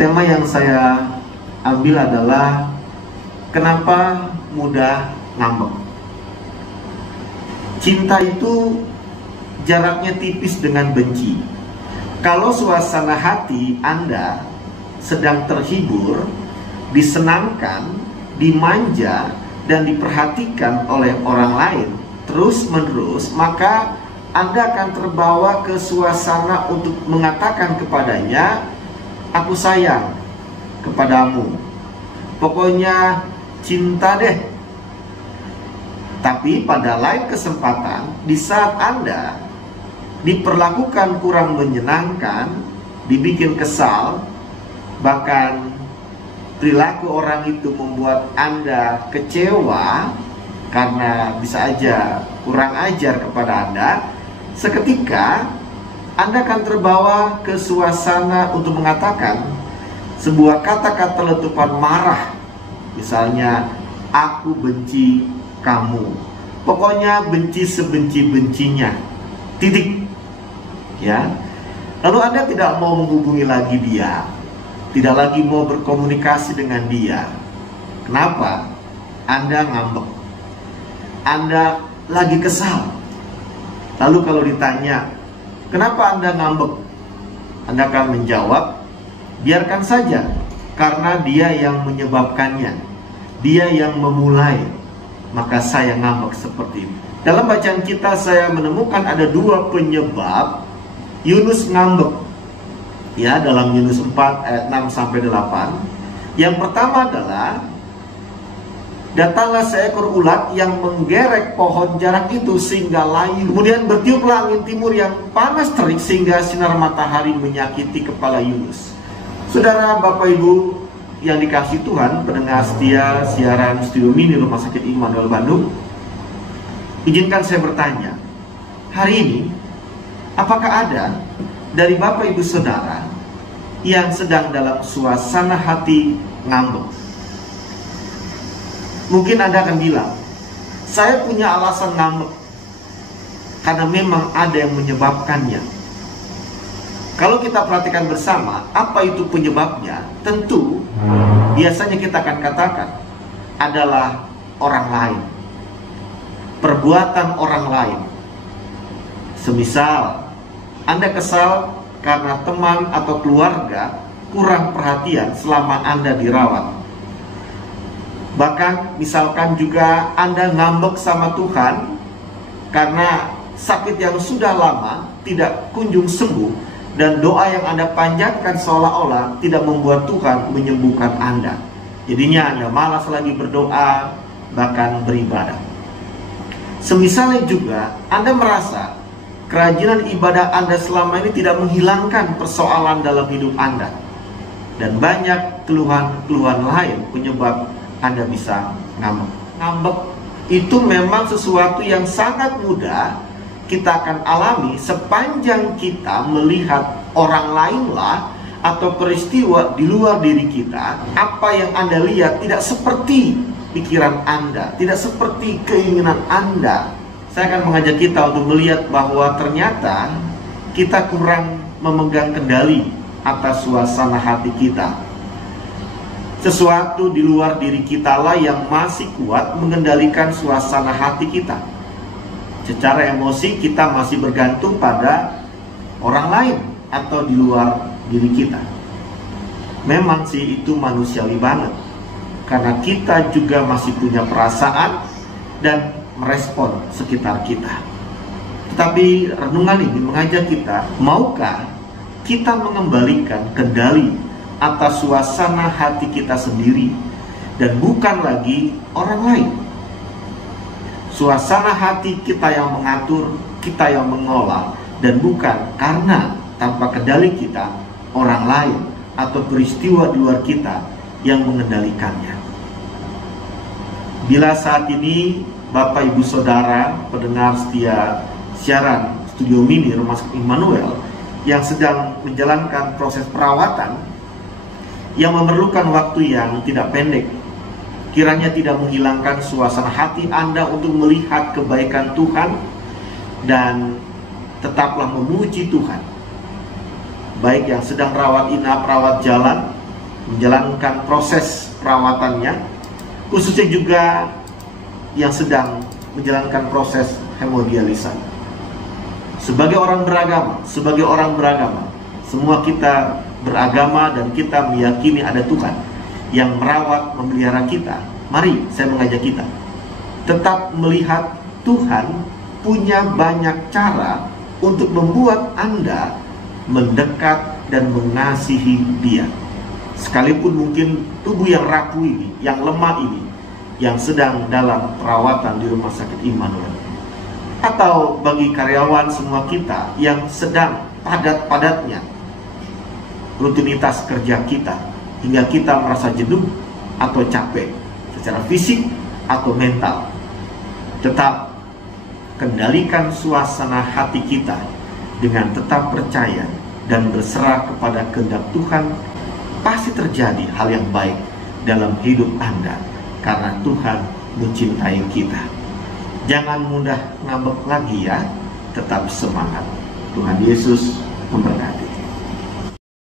Tema yang saya ambil adalah kenapa mudah ngambek. Cinta itu jaraknya tipis dengan benci. Kalau suasana hati Anda sedang terhibur, disenangkan, dimanja, dan diperhatikan oleh orang lain terus-menerus, maka Anda akan terbawa ke suasana untuk mengatakan kepadanya, "Aku sayang kepadamu, pokoknya cinta deh." Tapi pada lain kesempatan, di saat Anda diperlakukan kurang menyenangkan, dibikin kesal, bahkan perilaku orang itu membuat Anda kecewa karena bisa aja kurang ajar kepada Anda, seketika Anda akan terbawa ke suasana untuk mengatakan sebuah kata-kata letupan marah. Misalnya, "Aku benci kamu, pokoknya benci sebenci-bencinya, titik." Ya. Lalu Anda tidak mau menghubungi lagi dia, tidak lagi mau berkomunikasi dengan dia. Kenapa? Anda ngambek, Anda lagi kesal. Lalu kalau ditanya, "Kenapa Anda ngambek?" Anda akan menjawab, "Biarkan saja, karena dia yang menyebabkannya, dia yang memulai, maka saya ngambek seperti itu." Dalam bacaan kita saya menemukan ada dua penyebab Yunus ngambek. Ya, dalam Yunus 4 ayat 6-8. Yang pertama adalah, "Datanglah seekor ulat yang menggerek pohon jarak itu sehingga layu. Kemudian bertiuplah angin timur yang panas terik sehingga sinar matahari menyakiti kepala Yunus." Saudara, Bapak Ibu yang dikasihi Tuhan, pendengar setia siaran Studio Mini Rumah Sakit Immanuel Bandung, izinkan saya bertanya, hari ini apakah ada dari Bapak Ibu Saudara yang sedang dalam suasana hati ngambek? Mungkin Anda akan bilang, "Saya punya alasan ngambek karena memang ada yang menyebabkannya." Kalau kita perhatikan bersama, apa itu penyebabnya? Tentu biasanya kita akan katakan adalah orang lain, perbuatan orang lain. Semisal Anda kesal karena teman atau keluarga kurang perhatian selama Anda dirawat. Bahkan misalkan juga Anda ngambek sama Tuhan karena sakit yang sudah lama tidak kunjung sembuh, dan doa yang Anda panjatkan seolah-olah tidak membuat Tuhan menyembuhkan Anda. Jadinya Anda malas lagi berdoa, bahkan beribadah. Semisalnya juga Anda merasa kerajinan ibadah Anda selama ini tidak menghilangkan persoalan dalam hidup Anda, dan banyak keluhan-keluhan lain penyebab Anda bisa ngambek. Ngambek itu memang sesuatu yang sangat mudah kita akan alami sepanjang kita melihat orang lainlah atau peristiwa di luar diri kita. Apa yang Anda lihat tidak seperti pikiran Anda, tidak seperti keinginan Anda. Saya akan mengajak kita untuk melihat bahwa ternyata kita kurang memegang kendali atas suasana hati kita. Sesuatu di luar diri kita lah yang masih kuat mengendalikan suasana hati kita. Secara emosi kita masih bergantung pada orang lain atau di luar diri kita. Memang sih itu manusiawi banget, karena kita juga masih punya perasaan dan merespon sekitar kita. Tetapi renungan ini mengajak kita, maukah kita mengembalikan kendali atas suasana hati kita sendiri dan bukan lagi orang lain? Suasana hati kita yang mengatur, kita yang mengolah, dan bukan karena tanpa kendali kita orang lain atau peristiwa di luar kita yang mengendalikannya. Bila saat ini Bapak Ibu Saudara pendengar setia siaran Studio Mini Rumah Sakit Immanuel yang sedang menjalankan proses perawatan yang memerlukan waktu yang tidak pendek, kiranya tidak menghilangkan suasana hati Anda untuk melihat kebaikan Tuhan dan tetaplah memuji Tuhan. Baik yang sedang rawat inap, rawat jalan, menjalankan proses perawatannya, khususnya juga yang sedang menjalankan proses hemodialisa. Sebagai orang beragama, semua kita beragama dan kita meyakini ada Tuhan yang merawat, memelihara kita. Mari saya mengajak kita tetap melihat Tuhan punya banyak cara untuk membuat Anda mendekat dan mengasihi Dia. Sekalipun mungkin tubuh yang rapuh ini, yang lemah ini, yang sedang dalam perawatan di Rumah Sakit Immanuel, atau bagi karyawan semua kita yang sedang padat-padatnya rutinitas kerja kita, hingga kita merasa jenuh atau capek secara fisik atau mental. Tetap kendalikan suasana hati kita dengan tetap percaya dan berserah kepada kehendak Tuhan. Pasti terjadi hal yang baik dalam hidup Anda, karena Tuhan mencintai kita. Jangan mudah ngambek lagi ya, tetap semangat. Tuhan Yesus memberkati.